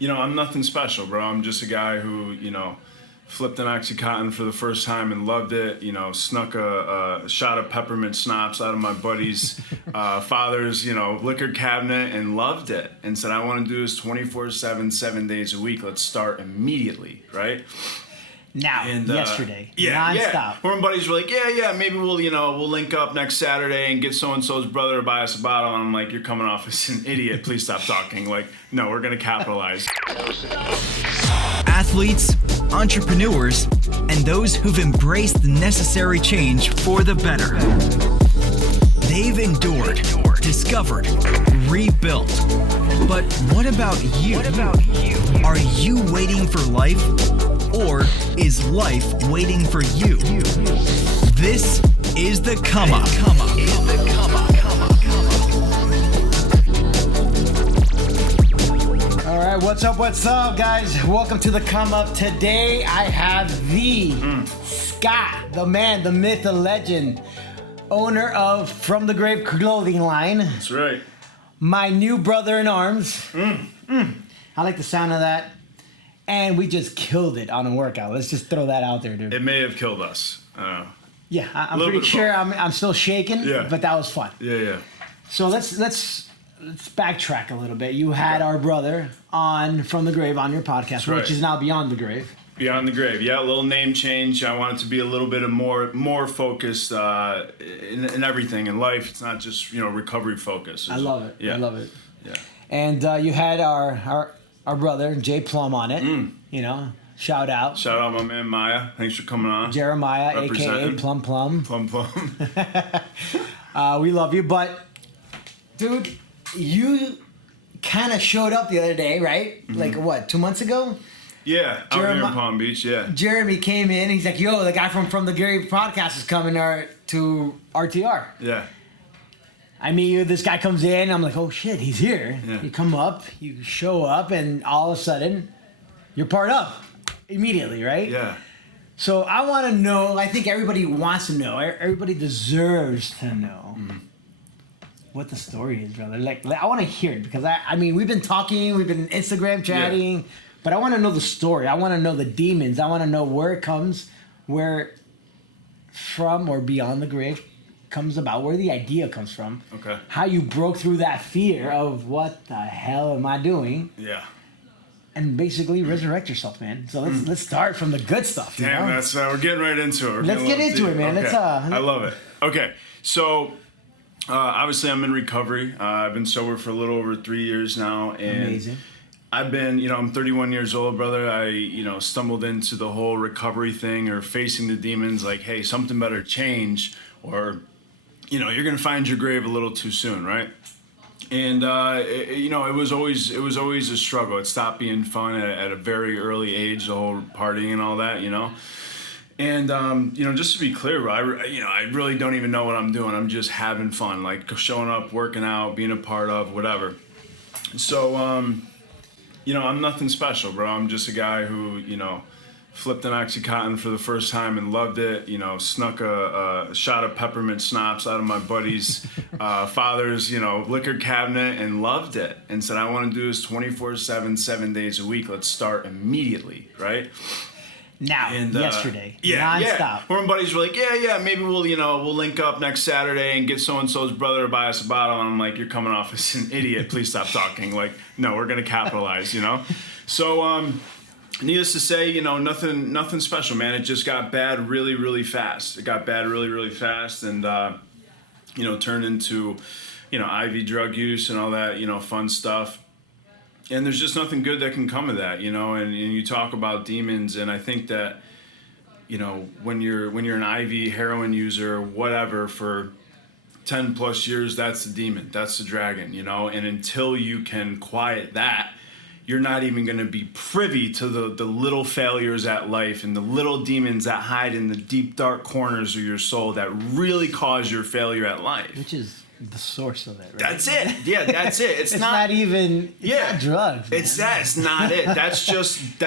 I'm nothing special, bro. I'm just a guy who, flipped an Oxycontin for the first time and loved it. Snuck a shot of peppermint schnapps out of my buddy's father's, liquor cabinet and loved it. And said, I want to do this 24/7, 7 days a week. Let's start immediately, right? Now, And, yesterday, yeah. nonstop. When buddies were like, maybe we'll link up next Saturday and get so-and-so's brother to buy us a bottle. And I'm like, you're coming off as an idiot. Please stop talking. Like, no, we're going to capitalize. Athletes, entrepreneurs, and those who've embraced the necessary change for the better. They've endured, discovered, rebuilt. But what about you? Are you waiting for life? Or is life waiting for you? This is the Come Up. All right, what's up, guys? Welcome to the Come Up. Today, I have the Scott, the man, the myth, the legend, owner of From the Grave clothing line. That's right. My new brother in arms. I like the sound of that. And we just killed it on a workout. Let's just throw that out there, dude. It may have killed us. Yeah, I'm pretty sure I'm still shaking, but that was fun. Yeah. So let's backtrack a little bit. You had our brother on From the Grave on your podcast, which is now Beyond the Grave. Beyond the Grave, yeah, a little name change. I want it to be a little bit of more focused in everything in life. It's not just recovery focus. I love it. Yeah. I love it. Yeah. And you had our brother Jay Plum on it. Shout out. Shout out my man Maya. Thanks for coming on. Jeremiah, aka Plum. Plum. We love you, but dude, you kind of showed up the other day, right? Like what, 2 months ago? Yeah, out here in Palm Beach, yeah. Jeremy came in and he's like, yo, the guy from the Grave podcast is coming to RTR. Yeah. I meet you, this guy comes in, I'm like, oh shit, he's here. Yeah. You come up, you show up, and all of a sudden, you're part of immediately, right? Yeah. So I want to know, I think everybody wants to know, everybody deserves to know what the story is, brother. Like I want to hear it because I mean, we've been talking, we've been Instagram chatting, but I want to know the story. I want to know the demons. I want to know where it comes, where from or Beyond the Grave comes about, where the idea comes from. Okay. How you broke through that fear of what the hell am I doing? Yeah. And basically resurrect yourself, man. So let's start from the good stuff. Damn, that's we're getting right into it. Let's get into it, man. Okay. Let's I love it. Okay, so obviously I'm in recovery. I've been sober for a little over 3 years now, and amazing. I've been, I'm 31 years old, brother. I, stumbled into the whole recovery thing or facing the demons. Like, hey, something better change, or you're gonna find your grave a little too soon, right? And it was always a struggle. It stopped being fun at a very early age, the whole partying and all that, And just to be clear, I really don't even know what I'm doing. I'm just having fun, like showing up, working out, being a part of whatever. So I'm nothing special, bro. I'm just a guy who flipped an Oxycontin for the first time and loved it. Snuck a shot of peppermint schnapps out of my buddy's father's, liquor cabinet and loved it. And said, I want to do this 24/7, 7 days a week. Let's start immediately, right? Now, yesterday, nonstop. Yeah. When buddies were like, maybe we'll link up next Saturday and get so-and-so's brother to buy us a bottle. And I'm like, you're coming off as an idiot. Please stop talking. Like, no, we're going to capitalize, So, needless to say, nothing special, man. It just got bad really, really fast. It got bad really, really fast and, turned into, IV drug use and all that, fun stuff. And there's just nothing good that can come of that, and you talk about demons, and I think that, when you're an IV heroin user, whatever, for 10 plus years, that's the demon, that's the dragon, and until you can quiet that, you're not even going to be privy to the little failures at life and the little demons that hide in the deep, dark corners of your soul that really cause your failure at life. Which is the source of it, right? That's it. Yeah, that's it. It's not even not drugs. Man. It's not it. That's just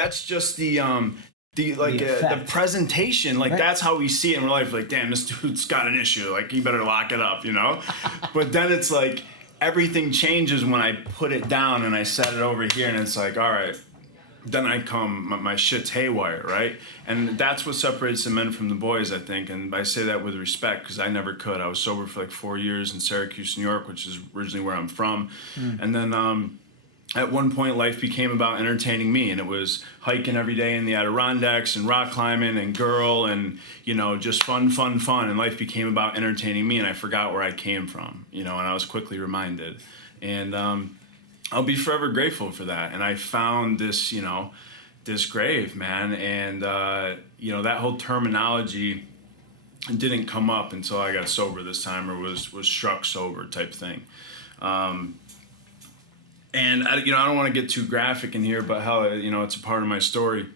the presentation. Like, that's how we see it in life. Like, damn, this dude's got an issue. Like, he better lock it up, But then it's like, everything changes when I put it down and I set it over here, and it's like, all right, then my shit's haywire, right? And that's what separates the men from the boys, I think. And I say that with respect because I never could. I was sober for like 4 years in Syracuse, New York, which is originally where I'm from. And then at one point, life became about entertaining me, and it was hiking every day in the Adirondacks and rock climbing and girl and, just fun. And life became about entertaining me, and I forgot where I came from, and I was quickly reminded. And I'll be forever grateful for that. And I found this, this grave, man. And, that whole terminology didn't come up until I got sober this time, or was struck sober type thing. And I don't want to get too graphic in here, but hell, it's a part of my story.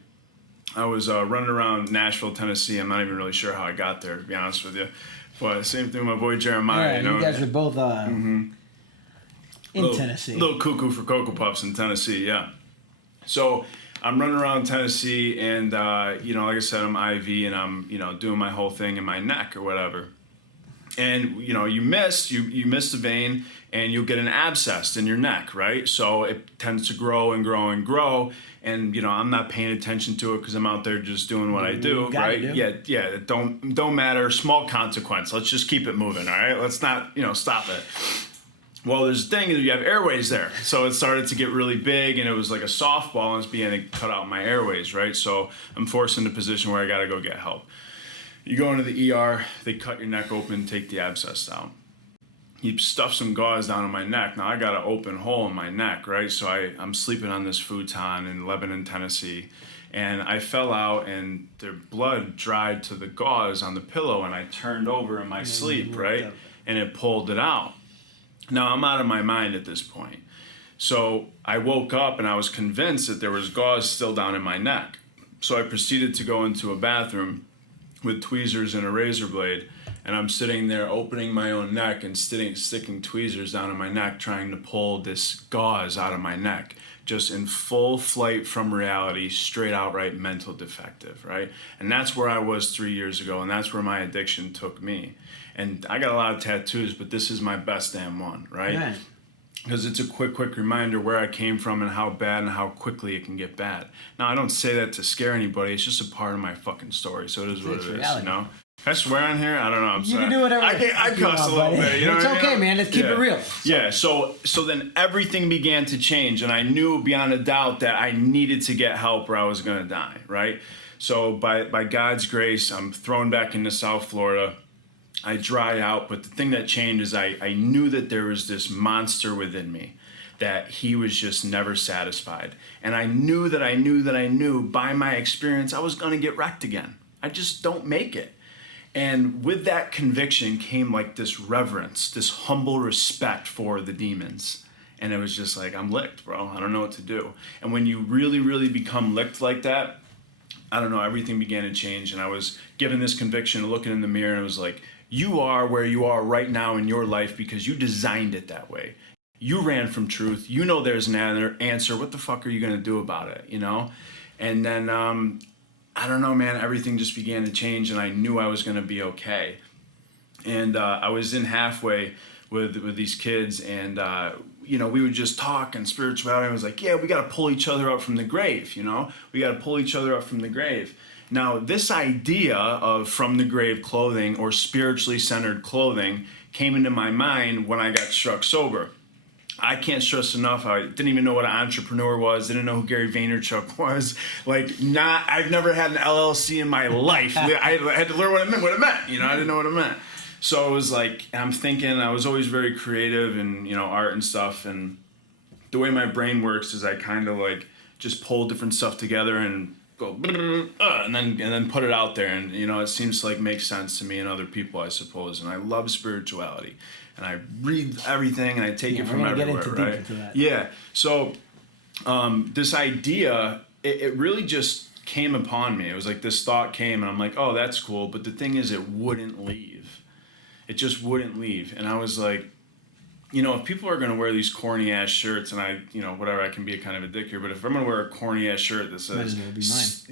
I was running around Nashville, Tennessee. I'm not even really sure how I got there, to be honest with you. But same thing with my boy Jeremiah. Yeah, you guys are both in Tennessee. Little cuckoo for Cocoa Puffs in Tennessee, yeah. So I'm running around Tennessee, and like I said, I'm IV, and I'm doing my whole thing in my neck or whatever. And you miss the vein, and you'll get an abscess in your neck, right? So it tends to grow and grow and grow, and I'm not paying attention to it because I'm out there just doing what I do, right? Yeah. It don't matter. Small consequence. Let's just keep it moving, all right? Let's not stop it. Well, there's a thing, you have airways there. So it started to get really big, and it was like a softball, and it's beginning to cut out my airways, right? So I'm forced into a position where I got to go get help. You go into the ER, they cut your neck open, take the abscess down. You stuff some gauze down in my neck. Now I got an open hole in my neck, right? So I'm sleeping on this futon in Lebanon, Tennessee, and I fell out, and the blood dried to the gauze on the pillow, and I turned over in my sleep, right? And it pulled it out. Now I'm out of my mind at this point. So I woke up, and I was convinced that there was gauze still down in my neck. So I proceeded to go into a bathroom with tweezers and a razor blade, and I'm sitting there opening my own neck and sticking tweezers down in my neck, trying to pull this gauze out of my neck, just in full flight from reality, straight outright mental defective, right? And that's where I was 3 years ago, and that's where my addiction took me. And I got a lot of tattoos, but this is my best damn one, right? Right. Because it's a quick reminder where I came from and how bad and how quickly it can get bad. Now, I don't say that to scare anybody. It's just a part of my fucking story. So it is what it is, reality. Can I swear on here? I don't know. I'm sorry. You can do whatever. I cuss a little bit. It's okay, man. Let's keep it real. Yeah. So then everything began to change, and I knew beyond a doubt that I needed to get help or I was going to die, right? So by God's grace, I'm thrown back into South Florida. I dry out, but the thing that changed is I knew that there was this monster within me, that he was just never satisfied. And I knew that I knew by my experience I was going to get wrecked again. I just don't make it. And with that conviction came like this reverence, this humble respect for the demons. And it was just like, I'm licked, bro. I don't know what to do. And when you really, really become licked like that, I don't know, everything began to change. And I was given this conviction, looking in the mirror, and it was like, you are where you are right now in your life because you designed it that way. You ran from truth. You know there's an answer. What the fuck are you going to do about it, And then, I don't know, man, everything just began to change, and I knew I was going to be okay. And I was in halfway with these kids, and, we would just talk, and spirituality was like, yeah, we got to pull each other up from the grave, We got to pull each other up from the grave. Now, this idea of from the grave clothing or spiritually centered clothing came into my mind when I got struck sober. I can't stress enough, I didn't even know what an entrepreneur was, didn't know who Gary Vaynerchuk was. I've never had an LLC in my life. I had to learn what it meant. I didn't know what it meant. So it was like, I'm thinking, I was always very creative and, art and stuff. And the way my brain works is I kind of just pull different stuff together and go, and then put it out there. And, it seems to make sense to me and other people, I suppose. And I love spirituality. And I read everything and I take it from everywhere, right? Yeah. So this idea, it really just came upon me. It was like this thought came and I'm like, oh, that's cool. But the thing is, it wouldn't leave. It just wouldn't leave. And I was like, if people are going to wear these corny ass shirts, and I can be a kind of a dick here, but if I'm going to wear a corny ass shirt that says, be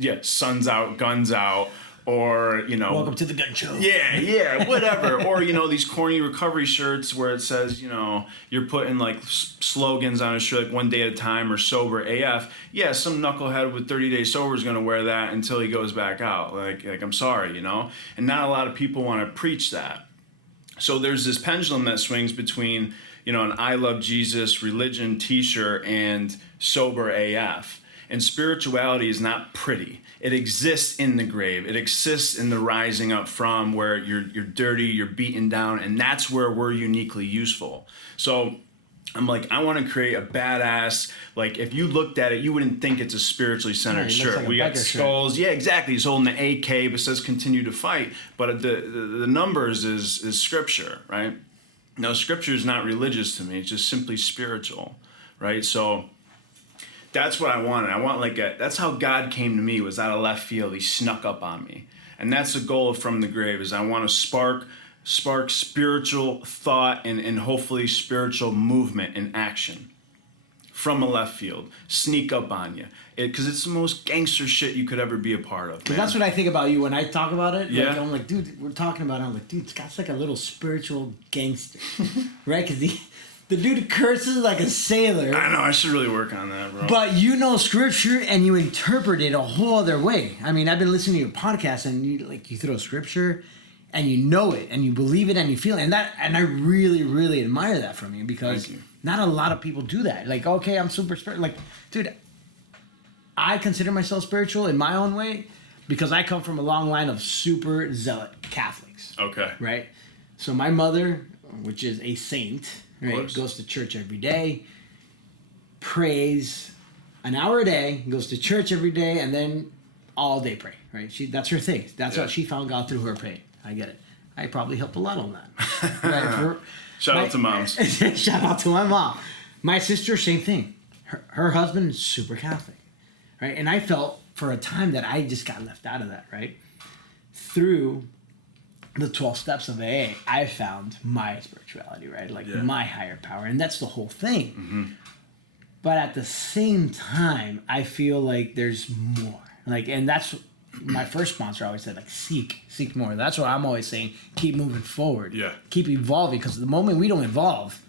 mine. Sun's out, guns out, or, you know, welcome to the gun show. Yeah, whatever. Or, you know, these corny recovery shirts where it says, you know, you're putting like slogans on a shirt like 1 day at a time or sober AF. Yeah, some knucklehead with 30 days sober is going to wear that until he goes back out. Like I'm sorry, you know. And not a lot of people want to preach that. So there's this pendulum that swings between, you know, an I love Jesus religion t-shirt and sober AF. And spirituality is not pretty. It exists in the grave. It exists in the rising up from where you're dirty, you're beaten down, and that's where we're uniquely useful. So I'm like, I want to create a badass, like if you looked at it, you wouldn't think it's a spiritually centered shirt. Like we got skulls. Shirt. Yeah, exactly. He's holding the AK, but says continue to fight. But the numbers is scripture, right? Now, scripture is not religious to me. It's just simply spiritual, right? So that's what I wanted. I want that's how God came to me, was out of left field. He snuck up on me. And that's the goal of From the Grave, is I want to spark spiritual thought and hopefully spiritual movement and action from a left field. Sneak up on you. Because it's the most gangster shit you could ever be a part of, man. That's what I think about you when I talk about it. Yeah. Like, I'm like, dude, we're talking about it. I'm like, dude, Scott's like a little spiritual gangster. Right? Because the dude curses like a sailor. I know, I should really work on that, bro. But you know scripture and you interpret it a whole other way. I mean, I've been listening to your podcast and you throw scripture and you know it and you believe it and you feel it. And I really, really admire that from you, because not a lot of people do that. Like, okay, I'm super spiritual. Like, dude, I consider myself spiritual in my own way because I come from a long line of super zealot Catholics. Okay. Right? So my mother, which is a saint, right, goes to church every day, prays an hour a day, goes to church every day, and then all day pray, right? That's her thing. That's what she found God through her praying. I get it. I probably helped a lot on that. Right? Shout out to moms. Shout out to my mom. My sister, same thing. Her husband is super Catholic, right? And I felt for a time that I just got left out of that, right? Through the 12 steps of AA, I found my spirituality, right? Like my higher power. And that's the whole thing. Mm-hmm. But at the same time, I feel like there's more. Like, and that's my first sponsor always said, like, seek more. That's what I'm always saying. Keep moving forward. Yeah. Keep evolving. Because the moment we don't evolve,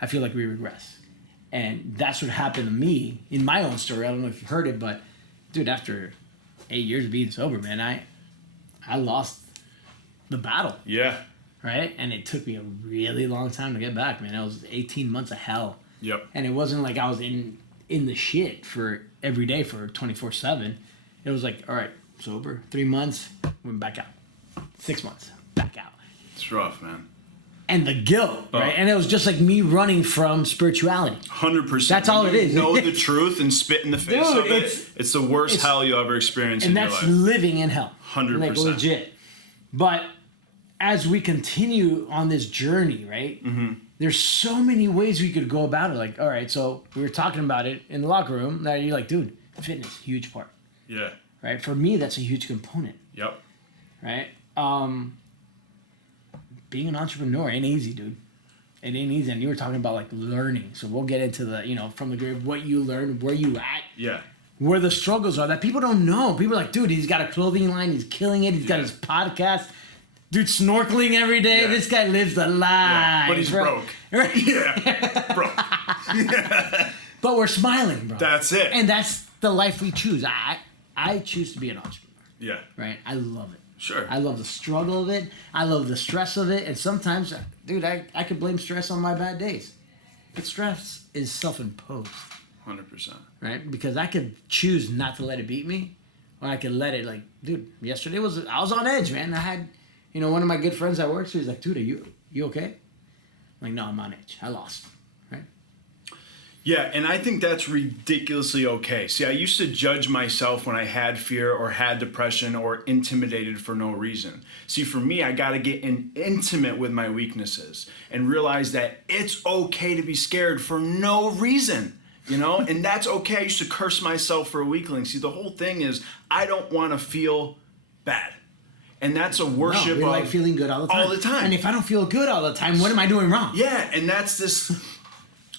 I feel like we regress. And that's what happened to me in my own story. I don't know if you've heard it, but dude, after 8 years of being sober, man, I lost the battle. Yeah. Right? And it took me a really long time to get back, man. It was 18 months of hell. Yep. And it wasn't like I was in the shit for every day for 24/7. It was like, all right, sober, 3 months, went back out. 6 months, back out. It's rough, man. And the guilt, right? And it was just like me running from spirituality. 100%. That's all it is. Know the truth and spit in the face of it. It's the worst hell you ever experienced in your life. And that's living in hell. 100%. Like, legit. But as we continue on this journey, right? Mm-hmm. There's so many ways we could go about it. Like, all right, so we were talking about it in the locker room. That you're like, dude, fitness, huge part. Yeah. Right? For me, that's a huge component. Yep. Right? Being an entrepreneur ain't easy, dude. It ain't easy. And you were talking about, like, learning. So we'll get into the, From the Grave, what you learned, where you at. Yeah. Where the struggles are that people don't know. People are like, dude, he's got a clothing line. He's killing it. He's got his podcast. Dude, snorkeling every day. Yeah. This guy lives the life. Yeah, but he's broke. Right? Yeah, broke. Yeah. But we're smiling, bro. That's it. And that's the life we choose. I choose to be an entrepreneur. Yeah. Right? I love it. Sure. I love the struggle of it. I love the stress of it. And sometimes, dude, I could blame stress on my bad days. But stress is self-imposed. 100%. Right? Because I could choose not to let it beat me. Or I could let it, like, dude, yesterday I was on edge, man. I had... one of my good friends at work, so he's like, dude, are you okay? I'm like, no, I'm on edge. I lost. Right? Yeah, and I think that's ridiculously okay. See, I used to judge myself when I had fear or had depression or intimidated for no reason. See, for me, I got to get intimate with my weaknesses and realize that it's okay to be scared for no reason. And that's okay. I used to curse myself for a weakling. See, the whole thing is I don't want to feel bad. And that's a worship we like feeling good all the time. All the time. And if I don't feel good all the time, what am I doing wrong? Yeah, and that's this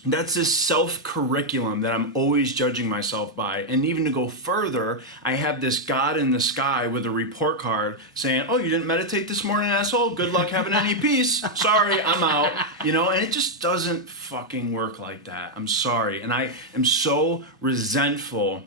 That's this self-curriculum that I'm always judging myself by. And even to go further, I have this God in the sky with a report card saying, oh, you didn't meditate this morning, asshole? Good luck having any peace. Sorry, I'm out. You know, and it just doesn't fucking work like that. I'm sorry. And I am so resentful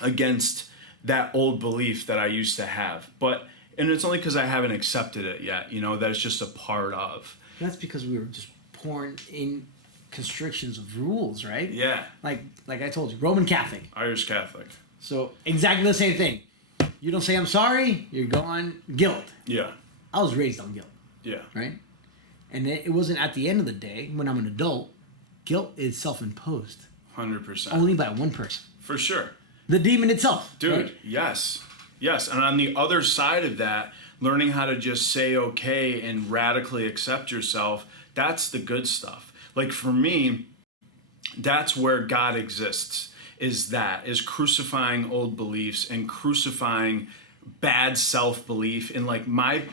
against that old belief that I used to have. And it's only because I haven't accepted it yet, you know, that it's just a part of. That's because we were just born in constrictions of rules, right? Yeah. Like I told you, Roman Catholic. Irish Catholic. So exactly the same thing. You don't say I'm sorry, you're going guilt. Yeah. I was raised on guilt. Yeah. Right? And it wasn't at the end of the day, when I'm an adult, guilt is self-imposed. 100%. Only by one person. For sure. The demon itself. Dude, right? yes. Yes. And on the other side of that, learning how to just say okay and radically accept yourself, that's the good stuff. Like for me, that's where God exists, is crucifying old beliefs and crucifying bad self-belief. And like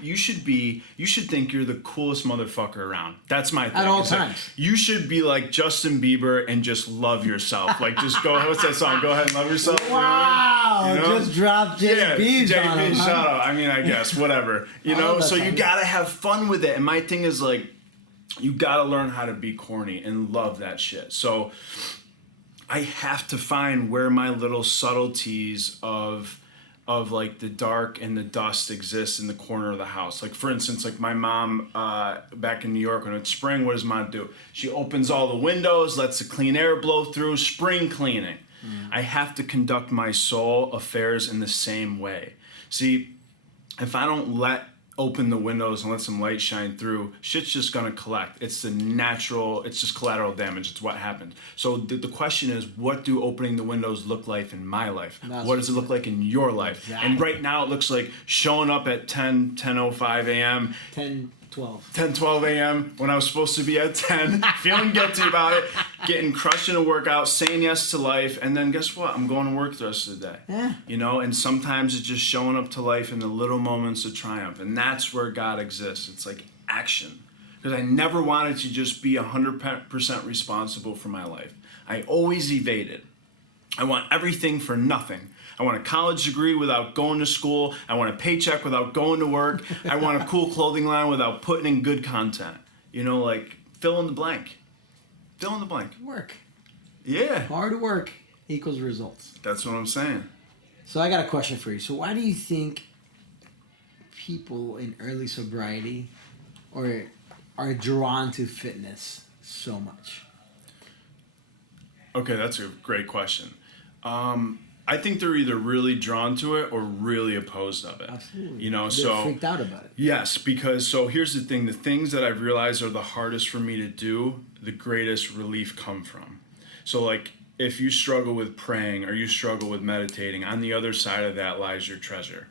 you should think you're the coolest motherfucker around. That's my thing. At all It's like, times. you should be like Justin Bieber and just love yourself. Like just go, what's that song? Go ahead and love yourself. Wow, You know? just dropped JP's on him, JP, huh? shout out. I mean, I guess, whatever. You know, that's so you funny. gotta have fun with it. And my thing is like, you gotta learn how to be corny and love that shit. So I have to find where my little subtleties of like the dark and the dust exists in the corner of the house. Like for instance, like my mom back in New York when it's spring, what does mom do? She opens all the windows, lets the clean air blow through, spring cleaning. I have to conduct my soul affairs in the same way. See, if I don't open the windows and let some light shine through, shit's just gonna collect. It's just collateral damage. It's what happened. So the question is, what do opening the windows look like in my life? What does it look like in your life? Exactly. And right now it looks like showing up at 10:05 a.m. 10:12 a.m. when I was supposed to be at 10, feeling guilty about it, getting crushed in a workout, saying yes to life, and then guess what? I'm going to work the rest of the day. Yeah. You know, and sometimes it's just showing up to life in the little moments of triumph, and that's where God exists. It's like action. Because I never wanted to just be 100% responsible for my life. I always evaded. I want everything for nothing. I want a college degree without going to school. I want a paycheck without going to work. I want a cool clothing line without putting in good content. You know, like fill in the blank. Fill in the blank. Work. Yeah. Hard work equals results. That's what I'm saying. So I got a question for you. So why do you think people in early sobriety are drawn to fitness so much? Okay, that's a great question. I think they're either really drawn to it or really opposed of it. Absolutely. You know, They're freaked out about it. Yes, because so here's the thing: the things that I've realized are the hardest for me to do, the greatest relief come from. So like, if you struggle with praying or you struggle with meditating, on the other side of that lies your treasure.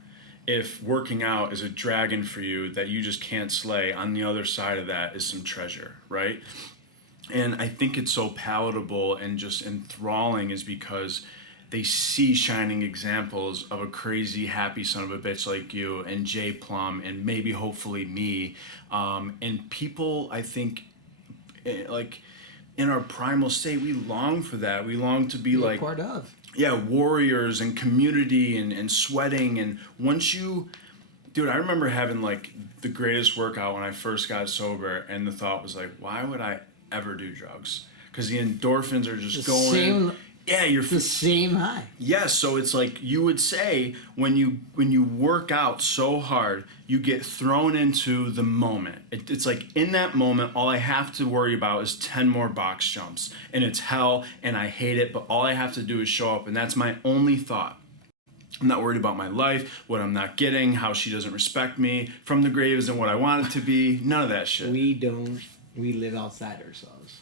If working out is a dragon for you that you just can't slay, on the other side of that is some treasure, right? And I think it's so palatable and just enthralling is because they see shining examples of a crazy, happy son of a bitch like you and Jay Plum and maybe hopefully me. And people, I think, like in our primal state, we long for that. We long to be like part of. Yeah, warriors and community and sweating. And once dude, I remember having like the greatest workout when I first got sober. And the thought was like, why would I ever do drugs? Because the endorphins are just going. Yeah, you're the same high. Yes, so it's like you would say when you work out so hard, you get thrown into the moment. It's like in that moment, all I have to worry about is 10 more box jumps, and it's hell, and I hate it. But all I have to do is show up, and that's my only thought. I'm not worried about my life, what I'm not getting, how she doesn't respect me, from the grave isn't what I want it to be. None of that shit. We live outside ourselves.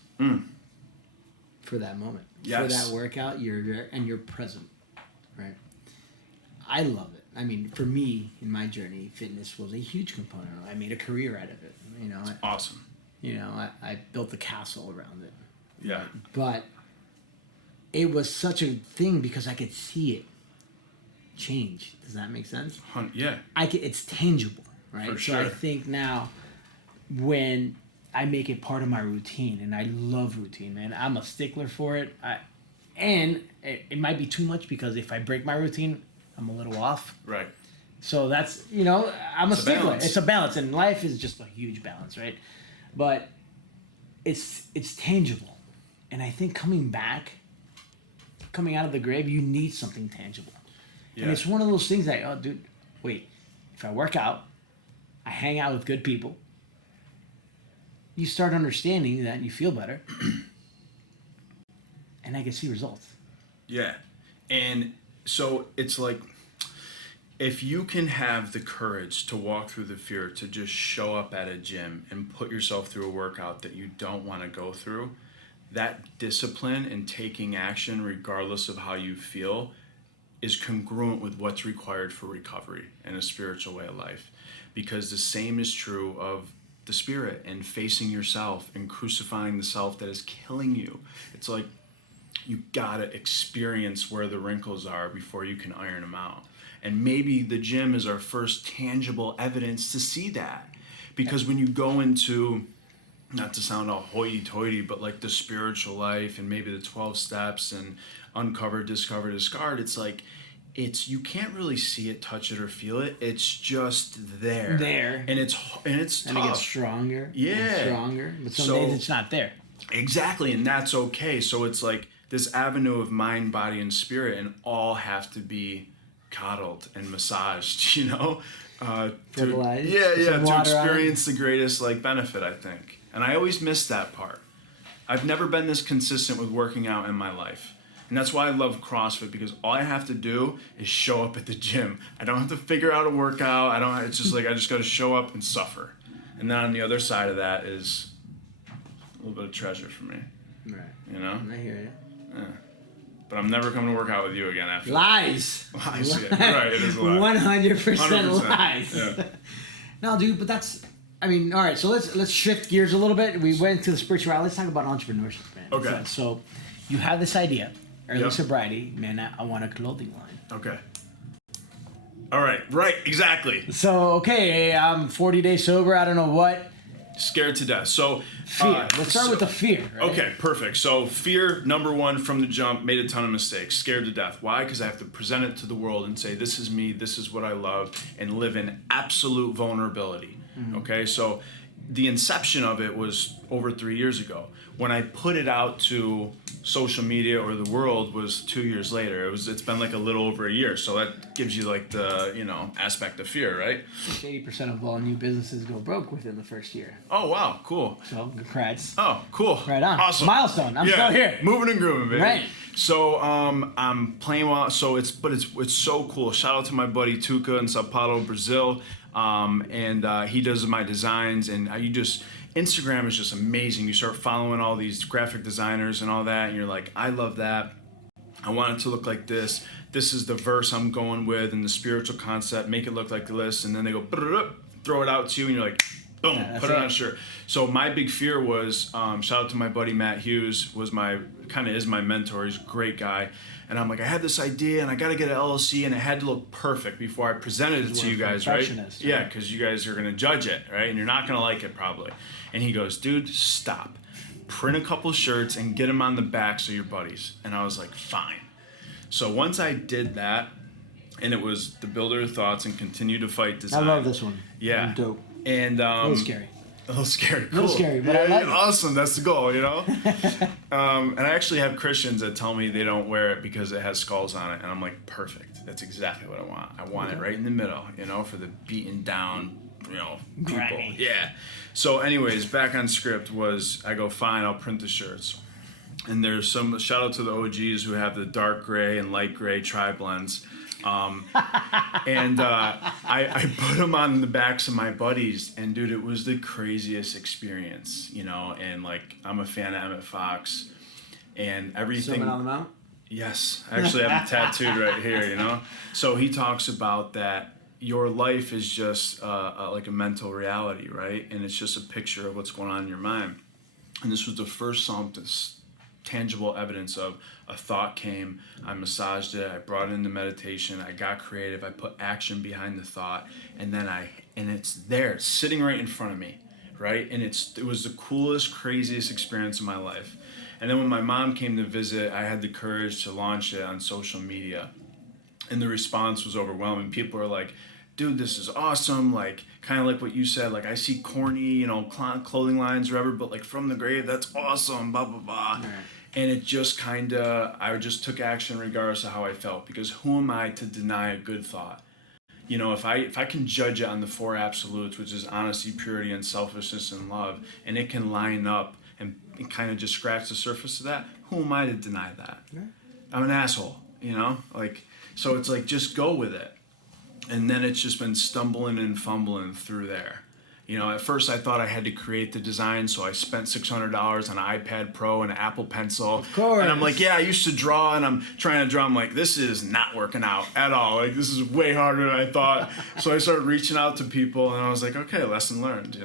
For that moment. Yes. For that workout, you're there and you're present, right? I love it. I mean, for me, in my journey, fitness was a huge component. I made a career out of it. You know, Awesome. You know, I built a castle around it. Yeah. But it was such a thing because I could see it change. Does that make sense? Yeah. It's tangible, right? For So I sure. think now when I make it part of my routine, and I love routine, man. I'm a stickler for it. And it might be too much because if I break my routine, I'm a little off. Right. So that's, you know, I'm a stickler. balance. It's a balance, and life is just a huge balance, right? But it's tangible. And I think coming out of the grave, you need something tangible. Yeah. And it's one of those things that, oh, dude, wait, if I work out, I hang out with good people, you start understanding that you feel better, and I can see results. Yeah. And so it's like, if you can have the courage to walk through the fear, to just show up at a gym and put yourself through a workout that you don't want to go through, that discipline and taking action regardless of how you feel is congruent with what's required for recovery and a spiritual way of life. Because the same is true of the spirit and facing yourself and crucifying the self that is killing you. It's like, you gotta experience where the wrinkles are before you can iron them out. And maybe the gym is our first tangible evidence to see that. Because when you go into, not to sound all hoity-toity, but like the spiritual life and maybe the 12 steps and uncover, discover, discard, it's like, you can't really see it, touch it, or feel it. It's just there. And it's tough. And it gets stronger. Yeah. And stronger. But some days it's not there. Exactly, and that's okay. So it's like this avenue of mind, body, and spirit, and all have to be coddled and massaged, you know? Fertilized. To experience the greatest benefit, I think. And I always miss that part. I've never been this consistent with working out in my life. And that's why I love CrossFit, because all I have to do is show up at the gym. I don't have to figure out a workout. It's just I just got to show up and suffer. And then on the other side of that is a little bit of treasure for me. Right. You know? I hear you. Yeah. But I'm never coming to work out with you again after Lies. Lies. Yeah. You're right, it is a lie. 100% lies. Yeah. No, dude, but that's, all right, so let's shift gears a little bit. We went to the spirituality. Let's talk about entrepreneurship, man. Okay. So you have this idea, early Yep. sobriety, man, I want a clothing line. Okay. All right, exactly. So, okay, I'm 40 days sober, I don't know what. Scared to death. So Fear. Let's start with the fear, right? Okay, perfect. So fear, number one, from the jump, made a ton of mistakes. Scared to death. Why? Because I have to present it to the world and say, this is me, this is what I love, and live in absolute vulnerability. Mm-hmm. Okay, so the inception of it was over 3 years ago. When I put it out to social media or the world was 2 years later. It's been a little over a year. So that gives you the, aspect of fear, right? 80% of all new businesses go broke within the first year. Oh, wow. Cool. So, congrats. Oh, cool. Right on. Awesome. Milestone. I'm still here. Moving and grooving, baby. Right. So, I'm playing well. So it's so cool. Shout out to my buddy Tuca in Sao Paulo, Brazil. And he does my designs, and Instagram is just amazing. You start following all these graphic designers and all that, and you're like, I love that. I want it to look like this. This is the verse I'm going with, and the spiritual concept. Make it look like this, and then they go throw it out to you, and you're like, boom, put it on a shirt. So my big fear was, shout out to my buddy Matt Hughes, is my mentor. He's a great guy. And I'm like, I had this idea, and I got to get an LLC, and it had to look perfect before I presented it to you guys, right? Yeah, because you guys are going to judge it, right? And you're not going to like it probably. And he goes, dude, stop. Print a couple shirts and get them on the backs of your buddies. And I was like, fine. So once I did that, and it was the builder of thoughts and continue to fight design. I love this one. Yeah. Dope. And a little scary. A little scary. Cool. A little scary, but I like it. Awesome. That's the goal, you know? And I actually have Christians that tell me they don't wear it because it has skulls on it. And I'm like, perfect. That's exactly what I want. I want it right in the middle, for the beaten down, people. Grimy. Yeah. So anyways, back on script I go, fine, I'll print the shirts. And there's some, shout out to the OGs who have the dark gray and light gray tri-blends. And I put them on the backs of my buddies, and dude, it was the craziest experience, and I'm a fan of Emmett Fox and everything. Sermon on the Mount? Yes, I actually have it tattooed right here, So he talks about that your life is just like a mental reality, right? And it's just a picture of what's going on in your mind. And this was the first tangible evidence of a thought came, I massaged it, I brought it into meditation, I got creative, I put action behind the thought, and then and it's there, it's sitting right in front of me, right? And it was the coolest, craziest experience of my life. And then when my mom came to visit, I had the courage to launch it on social media. And the response was overwhelming. People are like, dude, this is awesome. Like, kind of like what you said, like, I see corny, clothing lines or whatever, but like from the grave, that's awesome, blah, blah, blah. Right. And it just I just took action regardless of how I felt, because who am I to deny a good thought? If I can judge it on the 4 absolutes, which is honesty, purity, unselfishness, and love, and it can line up and kind of just scratch the surface of that, who am I to deny that? Yeah. I'm an asshole, so it's like, just go with it. And then it's just been stumbling and fumbling through there. At first I thought I had to create the design, so I spent $600 on an iPad Pro and an Apple Pencil. Of course. And I'm like, yeah, I used to draw, and I'm trying to draw. I'm like, this is not working out at all. Like, this is way harder than I thought. So I started reaching out to people, and I was like, okay, lesson learned,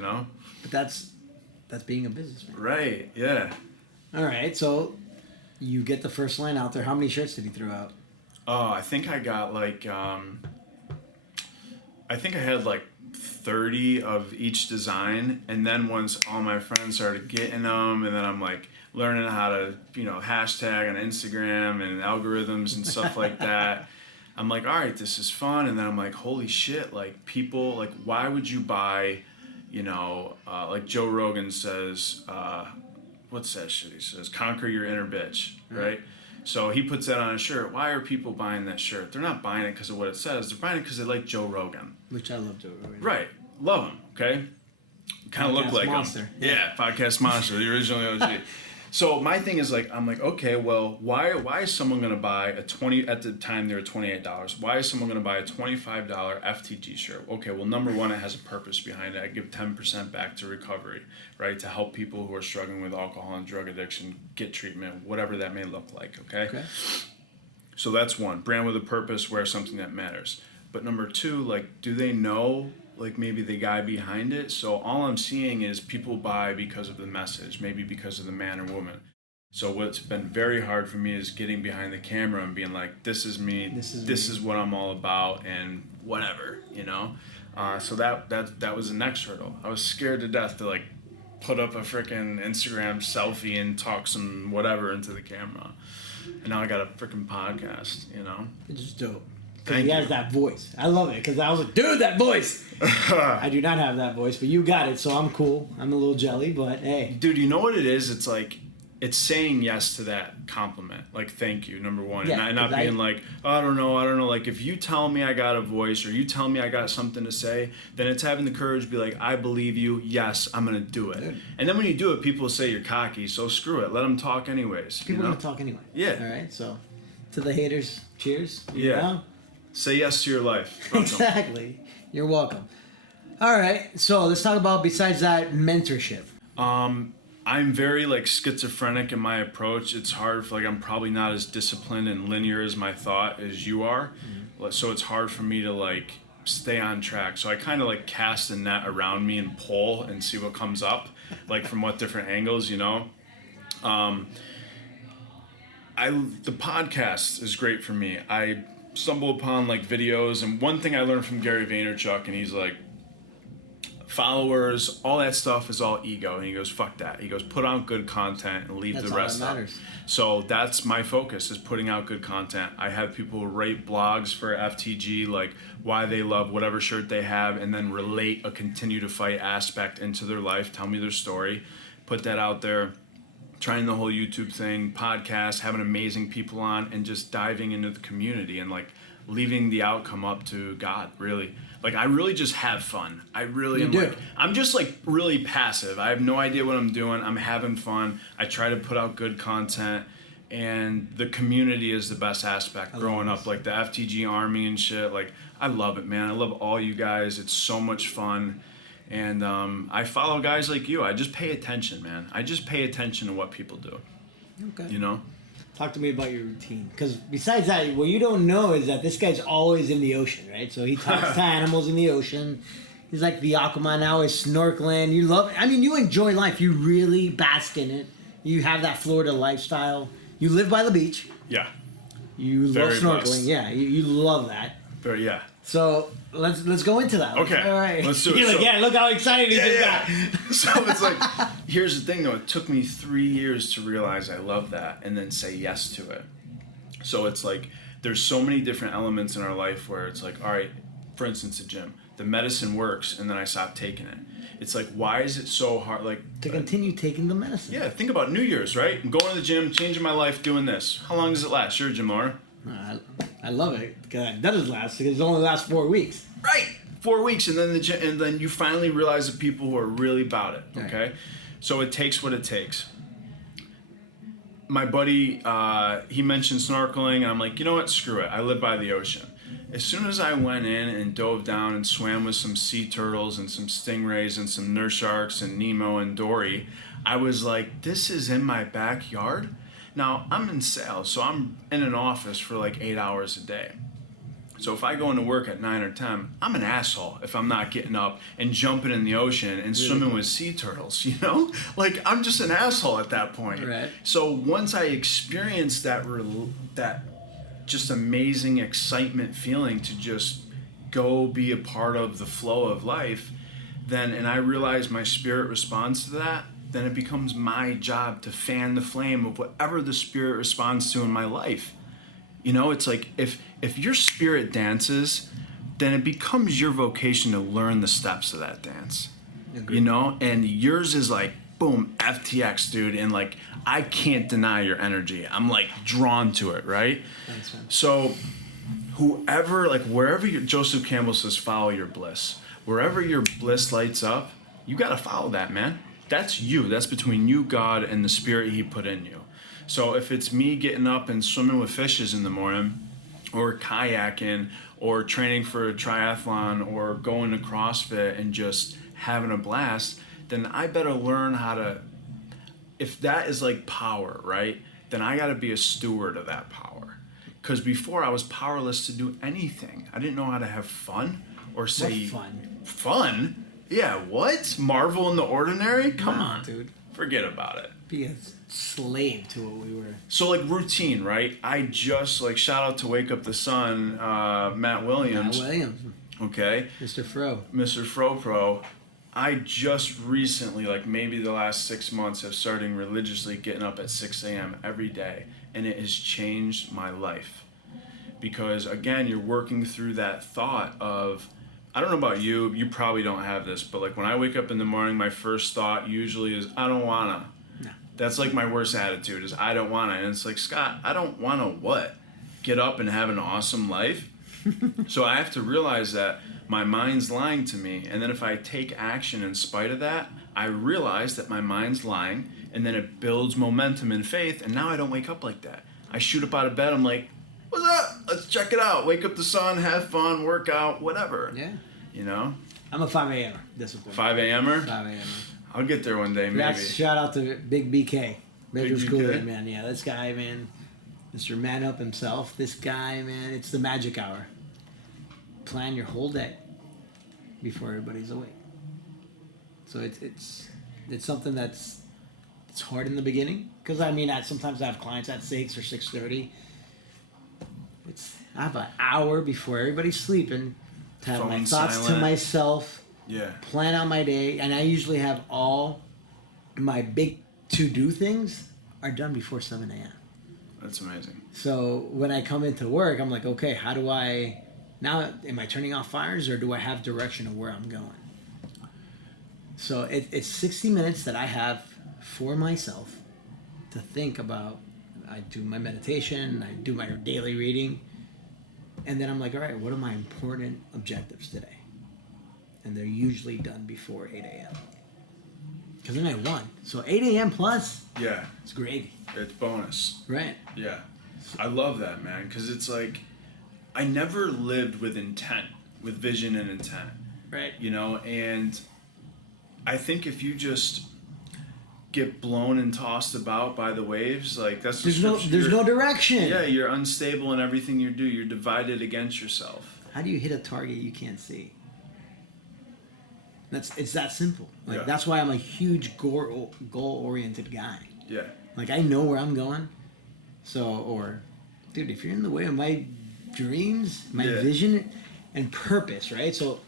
But that's being a businessman. Right, yeah. All right, so you get the first line out there. How many shirts did he throw out? Oh, I think I got like, I had like 30 of each design, and then once all my friends started getting them, and then I'm like learning how to, hashtag on Instagram and algorithms and stuff like that. I'm like, all right, this is fun. And then I'm like, holy shit, like people, like, why would you buy, like Joe Rogan says, what's that shit he says? Conquer your inner bitch, right? So he puts that on a shirt. Why are people buying that shirt? They're not buying it because of what it says. They're buying it because they like Joe Rogan. Which I love Joe Rogan. Right. Love him, okay? Kind of look like monster. him. Yeah, podcast monster, the original OG. So my thing is like, I'm like, okay, well, why is someone going to buy at the time they were $28. Why is someone going to buy a $25 FTG shirt? Okay, well, number one, it has a purpose behind it. I give 10% back to recovery, right? To help people who are struggling with alcohol and drug addiction get treatment, whatever that may look like, okay? So that's one, brand with a purpose, wear something that matters. But number two, like, do they know, like, maybe the guy behind it? So all I'm seeing is people buy because of the message, maybe because of the man or woman. So what's been very hard for me is getting behind the camera and being like, this is me, this is what I'm all about, and whatever, So that was the next hurdle. I was scared to death to, like, put up a freaking Instagram selfie and talk some whatever into the camera. And now I got a freaking podcast, It's just dope. Thank he you. has that voice. I love it because I was like, dude, that voice. I do not have that voice, but you got it, so I'm cool. I'm a little jelly, but hey. Dude, you know what it is? It's like, it's saying yes to that compliment. Like, thank you, number one. Yeah, and not being like, oh, I don't know. Like, if you tell me I got a voice or you tell me I got something to say, then it's having the courage to be like, I believe you. Yes, I'm going to do it. Dude. And then when you do it, people say you're cocky, so screw it. Let them talk anyways. People are going to talk anyway. Yeah. All right, so to the haters, cheers. Yeah. Say yes to your life. Exactly. You're welcome. All right. So let's talk about, besides that, mentorship. I'm very like schizophrenic in my approach. It's hard for, like, I'm probably not as disciplined and linear as my thought as you are. Mm-hmm. So it's hard for me to like stay on track. So I kind of like cast a net around me and pull and see what comes up, like from what different angles, The podcast is great for me. I stumble upon like videos, and one thing I learned from Gary Vaynerchuk, and he's like, followers, all that stuff is all ego, and he goes, fuck that. He goes, put out good content and leave the rest up. So that's my focus, is putting out good content. I have people write blogs for FTG, like why they love whatever shirt they have, and then relate a continue to fight aspect into their life, tell me their story, put that out there. Trying the whole YouTube thing, podcast, having amazing people on, and just diving into the community and like leaving the outcome up to God, really. Like, I really just have fun. I really am. Like, I'm just like really passive. I have no idea what I'm doing. I'm having fun. I try to put out good content, and the community is the best aspect. Growing up, like the FTG Army and shit, like I love it, man. I love all you guys. It's so much fun. And I follow guys like you. I just pay attention, man. I just pay attention to what people do. Okay. Talk to me about your routine. Because besides that, what you don't know is that this guy's always in the ocean, right? So he talks to animals in the ocean. He's like the Aquaman now. He's snorkeling. You love it. I mean, you enjoy life. You really bask in it. You have that Florida lifestyle. You live by the beach. Yeah. You Very love snorkeling. blessed. Yeah, you love that. But yeah. So let's go into that. Okay. All right. Let's do it. You're like, So- yeah, look how excited he just got. So it's like, here's the thing though. It took me 3 years to realize I love that and then say yes to it. So it's like, there's so many different elements in our life where it's like, all right, for instance, the gym. The medicine works and then I stopped taking it. It's like, why is it so hard? Like To continue taking the medicine. Yeah, think about New Year's, right? I'm going to the gym, changing my life, doing this. How long does it last? You're a gym owner. I love it because that doesn't last because it only lasts 4 weeks. Right. 4 weeks, and then you finally realize the people who are really about it. Okay, Right. So it takes what it takes. My buddy, he mentioned snorkeling, and I'm like, you know what? Screw it. I live by the ocean. As soon as I went in and dove down and swam with some sea turtles and some stingrays and some nurse sharks and Nemo and Dory, I was like, this is in my backyard. Now, I'm in sales, so I'm in an office for like 8 hours a day. So if I go into work at 9 or 10, I'm an asshole if I'm not getting up and jumping in the ocean and swimming with sea turtles, you know? Like, I'm just an asshole at that point. Right. So once I experienced that just amazing excitement feeling to just go be a part of the flow of life, and I realized my spirit responds to that, then it becomes my job to fan the flame of whatever the spirit responds to in my life. You know, it's like if your spirit dances, then it becomes your vocation to learn the steps of that dance. Agreed. You know, and yours is like, boom, FTX, dude, and like I can't deny your energy. I'm like drawn to it, right? Thanks, man. So whoever, like wherever Joseph Campbell says, follow your bliss. Wherever your bliss lights up, you got to follow that, man. That's you. That's between you, God, and the spirit he put in you. So if it's me getting up and swimming with fishes in the morning, or kayaking, or training for a triathlon, or going to CrossFit and just having a blast, then I better learn how to, if that is like power, right? Then I got to be a steward of that power. Because before I was powerless to do anything. I didn't know how to have fun or say What fun? Fun? Yeah, what? Marvel in the ordinary? Come Nah, on, dude. Forget about it. Be a slave to what we were. So like routine, right? I just like shout out to Wake Up the Sun, Matt Williams. Matt Williams, Okay, Mr. Fro. Mr. Fro Pro. I just recently, like maybe the last 6 months, have started religiously getting up at 6 a.m. every day, and it has changed my life. Because again, you're working through that thought of, I don't know about you, you probably don't have this, but like when I wake up in the morning, my first thought usually is, I don't wanna. No. That's like my worst attitude is I don't wanna. And it's like, Scott, I don't wanna what? Get up and have an awesome life? So I have to realize that my mind's lying to me. And then if I take action in spite of that, I realize that my mind's lying, and then it builds momentum and faith. And now I don't wake up like that. I shoot up out of bed. I'm like, what's up? Let's check it out. Wake up the sun, have fun, work out, whatever. Yeah. You know? I'm a 5 a.m. Discipline. 5 a.m.er? 5 a.m. I'll get there one day, maybe. That's shout out to Big BK. Major Big School BK? Day, man. Yeah, this guy, man. Mr. Man Up himself. This guy, man. It's the magic hour. Plan your whole day before everybody's awake. So it's something it's hard in the beginning because I mean sometimes I have clients at 6 or 6:30. I have an hour before everybody's sleeping to have my Phone thoughts silent. to myself. Yeah. Plan out my day, and I usually have all my big to-do things are done before 7 a.m. That's amazing. So when I come into work, I'm like, okay, how do I now? Am I turning off fires, or do I have direction of where I'm going? So it's 60 minutes that I have for myself to think about. I do my meditation, I do my daily reading, and then I'm like, all right, what are my important objectives today? And they're usually done before 8 a.m. Because then I won. So 8 a.m. plus, Yeah. it's gravy. It's bonus. Right. Yeah. I love that, man, because it's like I never lived with intent, with vision and intent. Right. You know, and I think if you just get blown and tossed about by the waves, like that's the scripture. There's no direction. Yeah, you're unstable in everything you do. You're divided against yourself. How do you hit a target you can't see? It's that simple. Like Yeah. that's why I'm a huge goal-oriented guy. Yeah. Like I know where I'm going. So, dude, if you're in the way of my dreams, my Yeah. vision, and purpose, right? So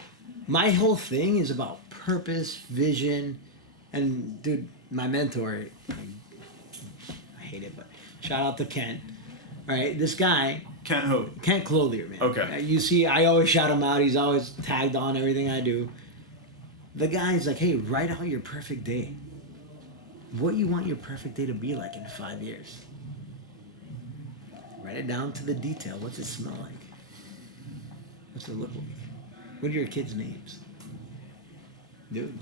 my whole thing is about purpose, vision, and dude, my mentor, I hate it, but shout out to Kent, right? This guy, Kent who? Kent Clothier, man. Okay. You see, I always shout him out. He's always tagged on everything I do. The guy's like, hey, write out your perfect day. What you want your perfect day to be like in 5 years. Write it down to the detail. What's it smell like? What's it look like? What are your kids' names? Dude,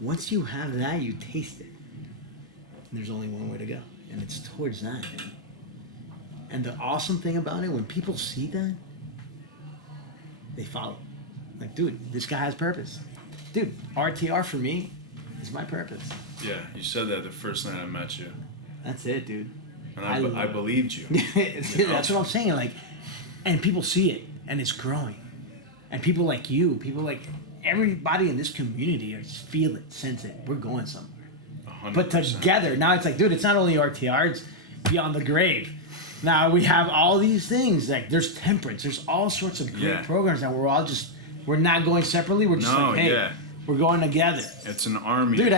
once you have that, you taste it. And there's only one way to go. And it's towards that. And the awesome thing about it, when people see that, they follow. Like, dude, this guy has purpose. Dude, RTR for me is my purpose. Yeah, you said that the first night I met you. That's it, dude. And I believed you. That's what I'm saying. Like, and people see it, and it's growing. And people like you, people like everybody in this community feel it, sense it. We're going somewhere. 100%. But together, now it's like, dude, it's not only RTR, it's Beyond the Grave. Now we have all these things. Like, there's temperance. There's all sorts of great programs that we're not going separately. We're just hey, we're going together. It's an army. Dude,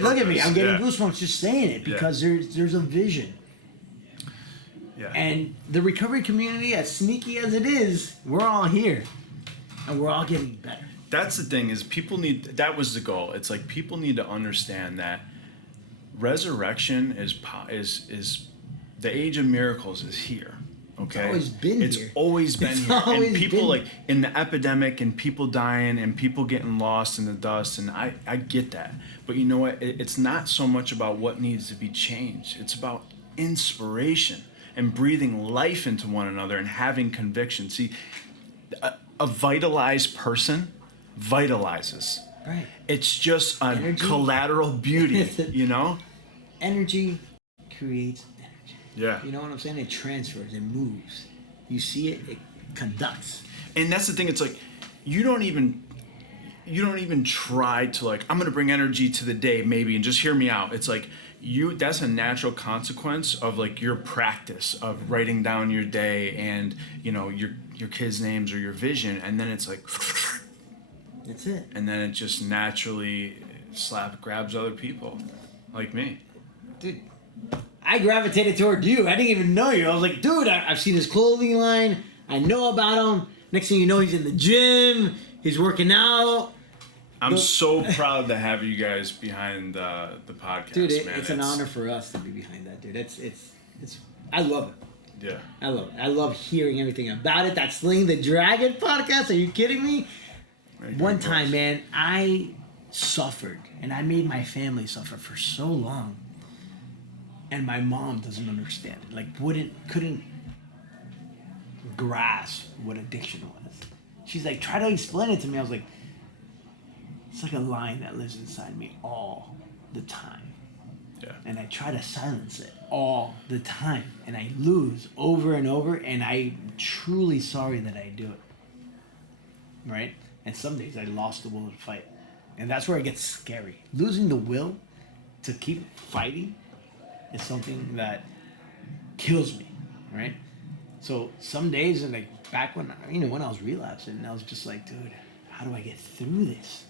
look at me. I'm getting Yeah. goosebumps just saying it because there's a vision. Yeah. And the recovery community, as sneaky as it is, we're all here. And we're all getting better. That's the thing is that was the goal. It's like people need to understand that resurrection is the age of miracles is here. Okay, it's always been here. And people like in the epidemic and people dying and people getting lost in the dust, and I get that. But you know what? It's not so much about what needs to be changed. It's about inspiration and breathing life into one another and having conviction. See, a vitalized person vitalizes. Right. It's just a collateral beauty, you know? Energy creates energy. Yeah. You know what I'm saying? It transfers, it moves. You see it, it conducts. And that's the thing, it's like you don't even try to like, I'm gonna bring energy to the day maybe and just hear me out. It's like that's a natural consequence of like your practice of writing down your day and you know your kids' names or your vision, and then it's like that's it. And then it just naturally grabs other people like me. Dude, I gravitated toward you. I didn't even know you. I was like, dude, I've seen his clothing line. I know about him. Next thing you know, he's in the gym. He's working out. I'm so proud to have you guys behind the podcast, dude. Man. It's an honor for us to be behind that, dude. It's I love it. Yeah. I love it. I love hearing everything about it. That Sling the Dragon podcast. Are you kidding me? One time, man, I suffered, and I made my family suffer for so long. And my mom doesn't understand it. Like, couldn't grasp what addiction was. She's like, try to explain it to me. I was like, it's like a lion that lives inside me all the time. Yeah. And I try to silence it all the time. And I lose over and over. And I'm truly sorry that I do it. Right? And some days I lost the will to fight. And that's where it gets scary. Losing the will to keep fighting is something that kills me, right? So some days, and like back when I was relapsing, I was just like, dude, how do I get through this?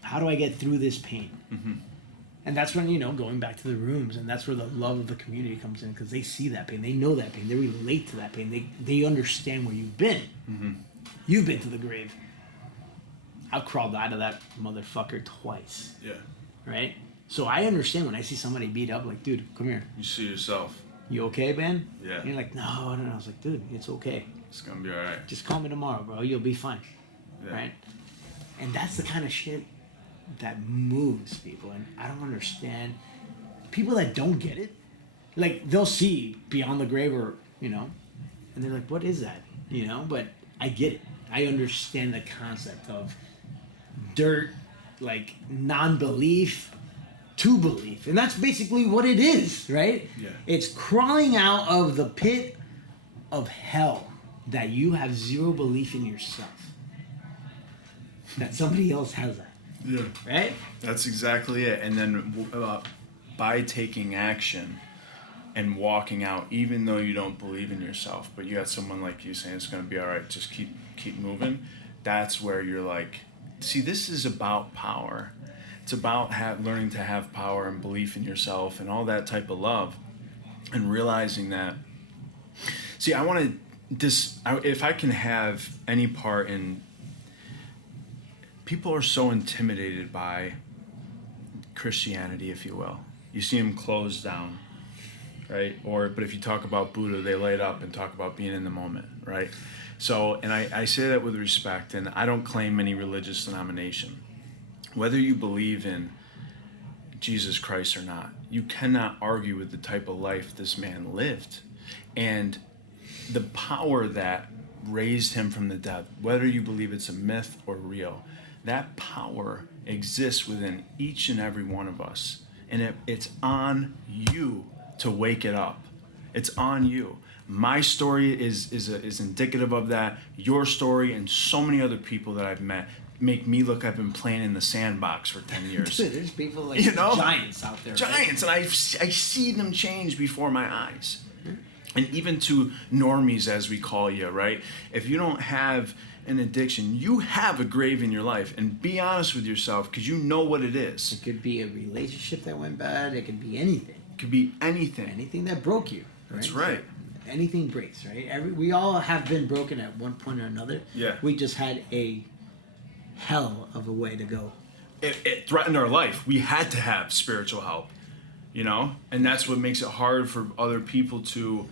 How do I get through this pain? Mm-hmm. And that's when, going back to the rooms, and that's where the love of the community comes in, because they see that pain, they know that pain, they relate to that pain, they understand where you've been. Mm-hmm. You've been to the grave. I've crawled out of that motherfucker twice. Yeah. Right? So I understand when I see somebody beat up, like, dude, come here. You see yourself. You okay, Ben? Yeah. And you're like, no. I was like, dude, it's okay. It's gonna be all right. Just call me tomorrow, bro. You'll be fine. Yeah. Right? And that's the kind of shit that moves people. And I don't understand. People that don't get it, like, they'll see Beyond the Grave or, and they're like, what is that? But I get it. I understand the concept of dirt, like, non-belief to belief. And that's basically what it is, right? Yeah. It's crawling out of the pit of hell that you have zero belief in yourself. That somebody else has that. Yeah. Right? That's exactly it. And then by taking action and walking out, even though you don't believe in yourself, but you got someone like you saying it's going to be all right, just keep moving. That's where you're like, see, this is about power. It's about learning to have power and belief in yourself and all that type of love, and realizing that. See, I want to if I can have any part in. People are so intimidated by Christianity, if you will. You see them closed down, right? But if you talk about Buddha, they light up and talk about being in the moment, right? So, and I say that with respect, and I don't claim any religious denomination. Whether you believe in Jesus Christ or not, you cannot argue with the type of life this man lived and the power that raised him from the dead, whether you believe it's a myth or real. That power exists within each and every one of us. And it's on you to wake it up. It's on you. My story is indicative of that. Your story and so many other people that I've met make me look, I've been playing in the sandbox for 10 years. Dude, there's people like giants out there. Giants, right? And I see them change before my eyes. And even to normies, as we call you, right? If you don't have an addiction, you have a grave in your life, and be honest with yourself, because you know what it is. It could be a relationship that went bad. It could be anything. It could be anything. Anything that broke you. Right? That's right. So anything breaks, right? We all have been broken at one point or another. Yeah. We just had a hell of a way to go. It threatened our life. We had to have spiritual help, and that's what makes it hard for other people to,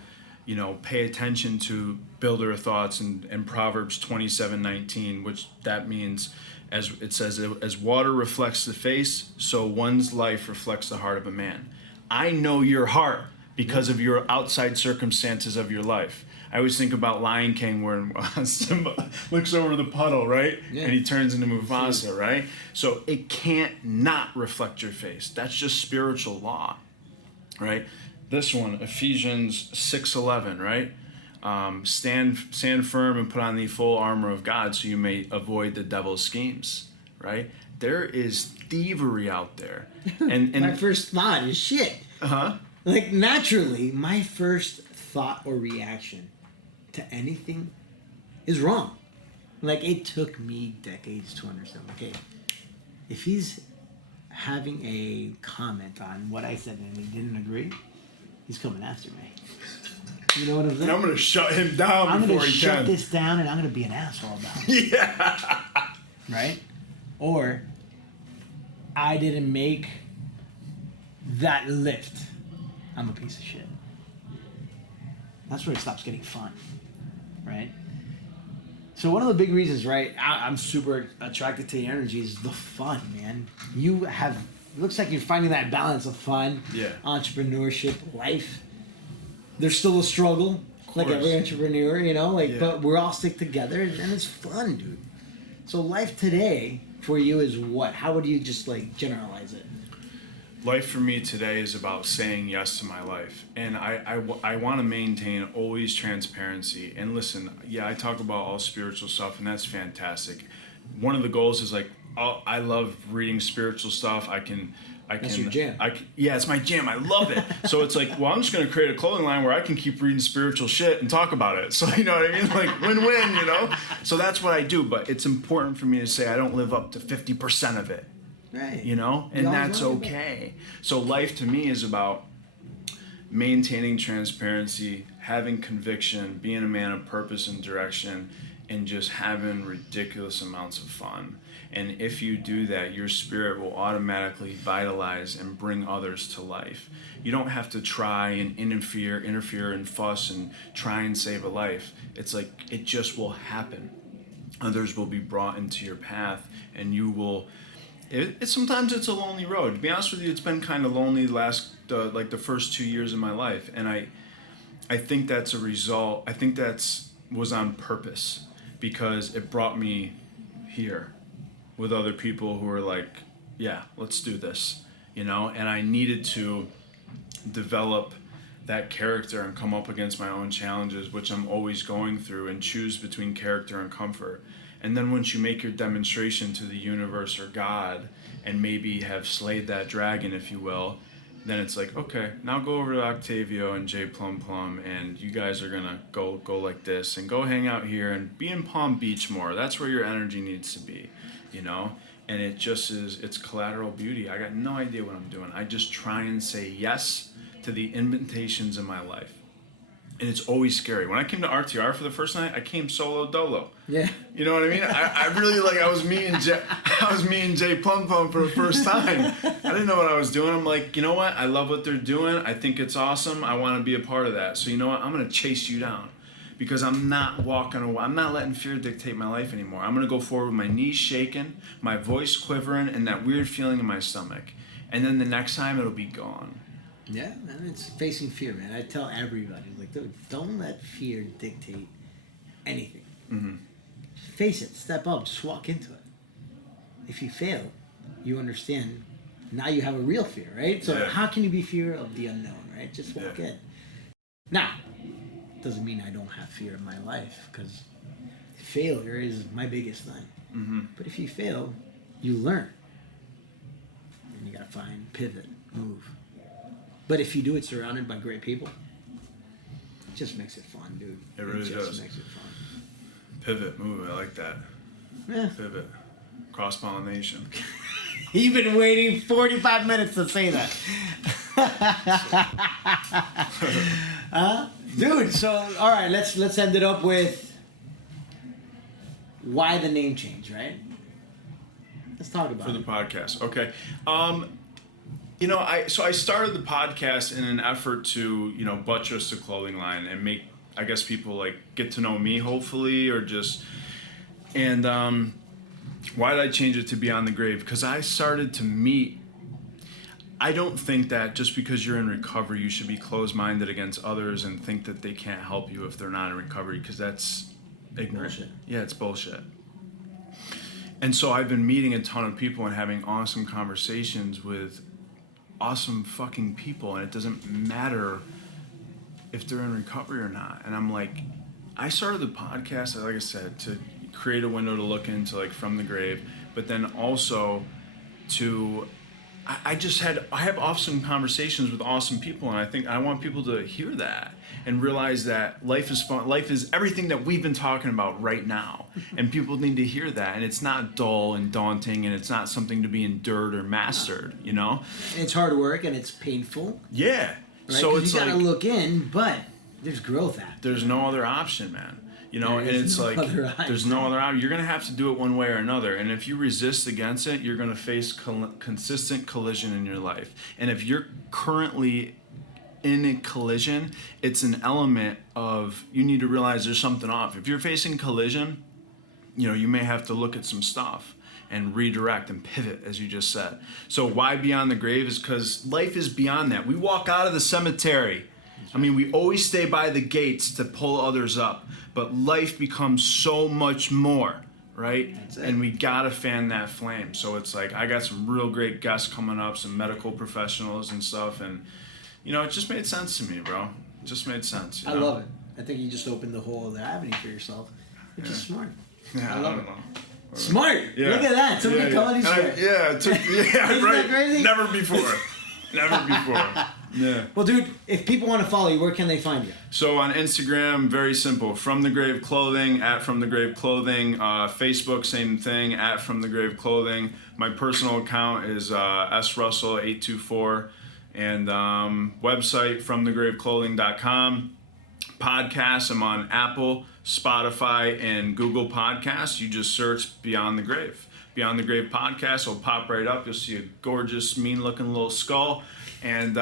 pay attention to builder thoughts and Proverbs 27:19, which that means, as it says, as water reflects the face, so one's life reflects the heart of a man. I know your heart because of your outside circumstances of your life. I always think about Lion King where Simba looks over the puddle, right? Yeah. And he turns into Mufasa, right? So it can't not reflect your face. That's just spiritual law, right? This one, Ephesians 6:11, right? Stand firm and put on the full armor of God so you may avoid the devil's schemes, right? There is thievery out there. And my first thought is shit. Uh-huh. Like, naturally, my first thought or reaction to anything is wrong. Like, it took me decades to understand, okay, if he's having a comment on what I said and he didn't agree, he's coming after me. You know what I'm saying? And I'm going to shut him down before he can. I'm going to shut this down and I'm going to be an asshole about it. Yeah. Right? Or, I didn't make that lift. I'm a piece of shit. That's where it stops getting fun. Right? So one of the big reasons, right, I'm super attracted to the energy is the fun, man. It looks like you're finding that balance of fun, entrepreneurship, life. There's still a struggle, like every entrepreneur, but we're all stick together and it's fun, dude. So life today for you is what? How would you just generalize it? Life for me today is about saying yes to my life. And I want to maintain always transparency. And listen, I talk about all spiritual stuff, and that's fantastic. One of the goals is I love reading spiritual stuff. That's your jam. It's my jam. I love it. So it's I'm just going to create a clothing line where I can keep reading spiritual shit and talk about it. So, you know what I mean? Win-win, So that's what I do. But it's important for me to say I don't live up to 50% of it. Right. And that's okay. So life to me is about maintaining transparency, having conviction, being a man of purpose and direction, and just having ridiculous amounts of fun. And if you do that, your spirit will automatically vitalize and bring others to life. You don't have to try and interfere and fuss and try and save a life. It's it just will happen. Others will be brought into your path, and you will. Sometimes it's a lonely road. To be honest with you, it's been kind of lonely the first 2 years of my life, and I think that's a result. I think was on purpose because it brought me here with other people who were let's do this, and I needed to develop that character and come up against my own challenges, which I'm always going through, and choose between character and comfort. And then once you make your demonstration to the universe or God and maybe have slayed that dragon, if you will, then it's like, okay, now go over to Octavio and Jay Plum Plum, and you guys are gonna go like this, and go hang out here and be in Palm Beach more. That's where your energy needs to be, you know? And it just is, it's collateral beauty. I got no idea what I'm doing. I just try and say yes to the invitations in my life. And it's always scary. When I came to RTR for the first night, I came solo dolo. Yeah. You know what I mean? I really, like, I was me and Jay Plum Plum for the first time. I didn't know what I was doing. I'm like, you know what? I love what they're doing. I think it's awesome. I want to be a part of that. So you know what? I'm going to chase you down. Because I'm not walking away. I'm not letting fear dictate my life anymore. I'm going to go forward with my knees shaking, my voice quivering, and that weird feeling in my stomach. And then the next time, it'll be gone. Yeah, man, it's facing fear, man. I tell everybody, like, dude, don't let fear dictate anything. Mm-hmm. Just face it, step up, just walk into it. If you fail, you understand, now you have a real fear, right? So how can you be fear of the unknown, right? Just walk in. Now, doesn't mean I don't have fear in my life, because failure is my biggest thing. Mm-hmm. But if you fail, you learn. And you gotta find, pivot, move. But if you do it surrounded by great people, it just makes it fun, dude. It really does. Makes it fun. Pivot, move, I like that. Yeah. Pivot. Cross-pollination. You've been waiting 45 minutes to say that. Dude, so, all right, let's end it up with why the name change, right? Let's talk about For the it. podcast. Okay. You know, I started the podcast in an effort to, you know, buttress the clothing line and make, I guess, people like get to know me, hopefully, or just, and why did I change it to Beyond the Grave? Because I started to meet, I don't think that just because you're in recovery, you should be closed-minded against others and think that they can't help you if they're not in recovery, because that's ignorant. Bullshit. Yeah, it's bullshit. And so I've been meeting a ton of people and having awesome conversations with awesome fucking people, and it doesn't matter if they're in recovery or not. And I'm like, I started the podcast, like I said, to create a window to look into, like, from the grave, but then also to, I have awesome conversations with awesome people, and I think I want people to hear that and realize that life is fun. Life is everything that we've been talking about right now, and people need to hear that. And it's not dull and daunting, and it's not something to be endured or mastered. You know, It's hard work and it's painful. Yeah. Right? So it's you gotta like look in, but there's growth after. there's no other option, man. You know, There and is it's no like other option. there's no other option. You're gonna have to do it one way or another, and if you resist against it, you're gonna face consistent collision in your life. And if you're currently in a collision, it's an element of, you need to realize there's something off. If you're facing collision, you know, you may have to look at some stuff and redirect and pivot, as you just said. So why Beyond the Grave is because life is beyond that. We walk out of the cemetery. I mean, we always stay by the gates to pull others up, but life becomes so much more, right? That's it. And we gotta fan that flame. So it's like, I got some real great guests coming up, some medical professionals and stuff, and you know, it just made sense to me, bro. It just made sense. You I know? love it. I think you just opened the whole other avenue for yourself, which is smart. Yeah, I love don't it. know. Smart. Yeah. Look at that. Somebody calling you smart. It took, yeah, Isn't right. that crazy? Never before. Never before. Yeah. Well, dude, if people want to follow you, where can they find you? So on Instagram, very simple. From the Grave Clothing, at From the Grave Clothing. Facebook, same thing, at From the Grave Clothing. My personal account is srussell824. And website, FromTheGraveClothing.com. Podcasts, I'm on Apple, Spotify, and Google Podcasts. You just search Beyond the Grave. Beyond the Grave Podcast will pop right up. You'll see a gorgeous, mean-looking little skull. And,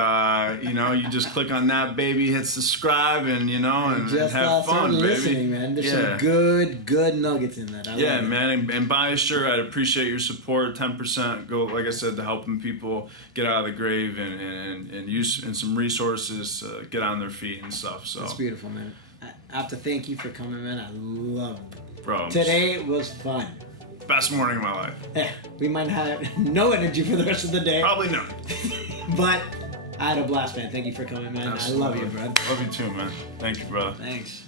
you know, you just click on that, baby, hit subscribe, and, you know, and Just have fun, baby. listening, man. There's some good nuggets in that. I love it. Man, and buy a shirt. I'd appreciate your support. 10% go, like I said, to helping people get out of the grave and use and some resources to get on their feet and stuff. So That's beautiful, man. I have to thank you for coming, man. I love it. Bro, Today was fun. best morning of my life. We might have no energy for the rest of the day, Probably not. but I had a blast, man. Thank you for coming, man. Absolutely. I love you, bro. Love you too, man. Thank you, brother. Thanks.